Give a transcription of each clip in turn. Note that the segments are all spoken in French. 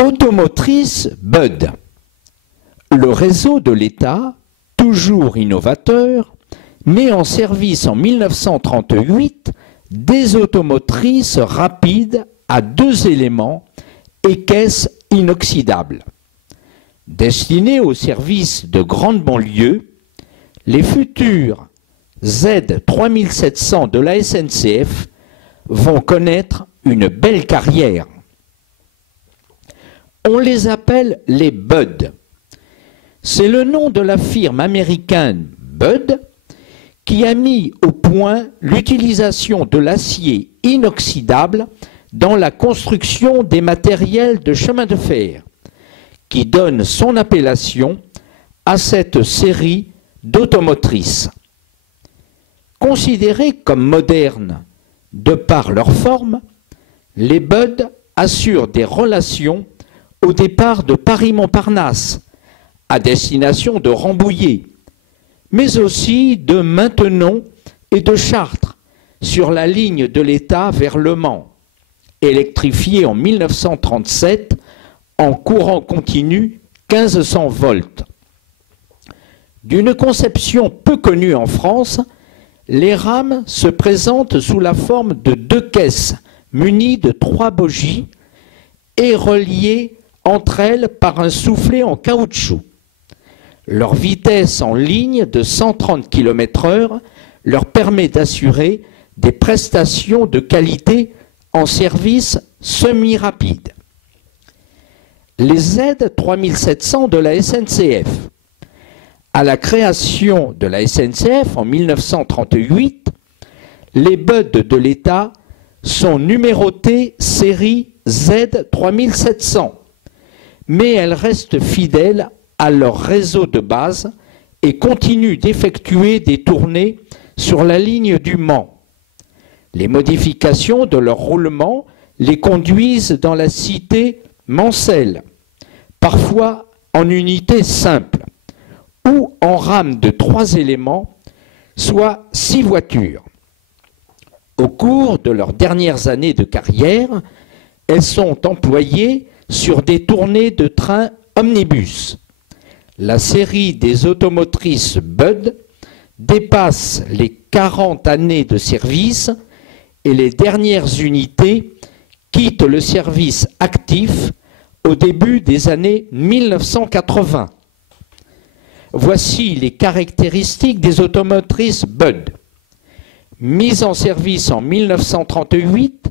Automotrice Budd. Le réseau de l'État, toujours innovateur, met en service en 1938 des automotrices rapides à 2 éléments et caisses inoxydables. Destinées au service de grandes banlieues, les futures Z3700 de la SNCF vont connaître une belle carrière. On les appelle les Budd. C'est le nom de la firme américaine Budd qui a mis au point l'utilisation de l'acier inoxydable dans la construction des matériels de chemin de fer, qui donne son appellation à cette série d'automotrices. Considérées comme modernes de par leur forme, les Budd assurent des relations au départ de Paris-Montparnasse, à destination de Rambouillet, mais aussi de Maintenon et de Chartres, sur la ligne de l'État vers Le Mans, électrifiée en 1937 en courant continu 1500 volts. D'une conception peu connue en France, les rames se présentent sous la forme de 2 caisses munies de 3 bogies et reliées entre elles par un soufflet en caoutchouc. Leur vitesse en ligne de 130 km/h leur permet d'assurer des prestations de qualité en service semi-rapide. Les Z3700 de la SNCF. À la création de la SNCF en 1938, les Budd de l'État sont numérotées série Z3700, mais elles restent fidèles à leur réseau de base et continuent d'effectuer des tournées sur la ligne du Mans. Les modifications de leur roulement les conduisent dans la cité mancelle, parfois en unité simple, ou en rame de 3 éléments, soit 6 voitures. Au cours de leurs dernières années de carrière, elles sont employées sur des tournées de trains omnibus. La série des automotrices Budd dépasse les 40 années de service et les dernières unités quittent le service actif au début des années 1980. Voici les caractéristiques des automotrices Budd. Mises en service en 1938,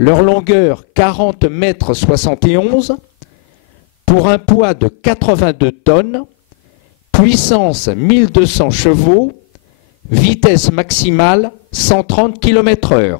leur longueur 40,71 m pour un poids de 82 tonnes, puissance 1200 chevaux, vitesse maximale 130 km/h.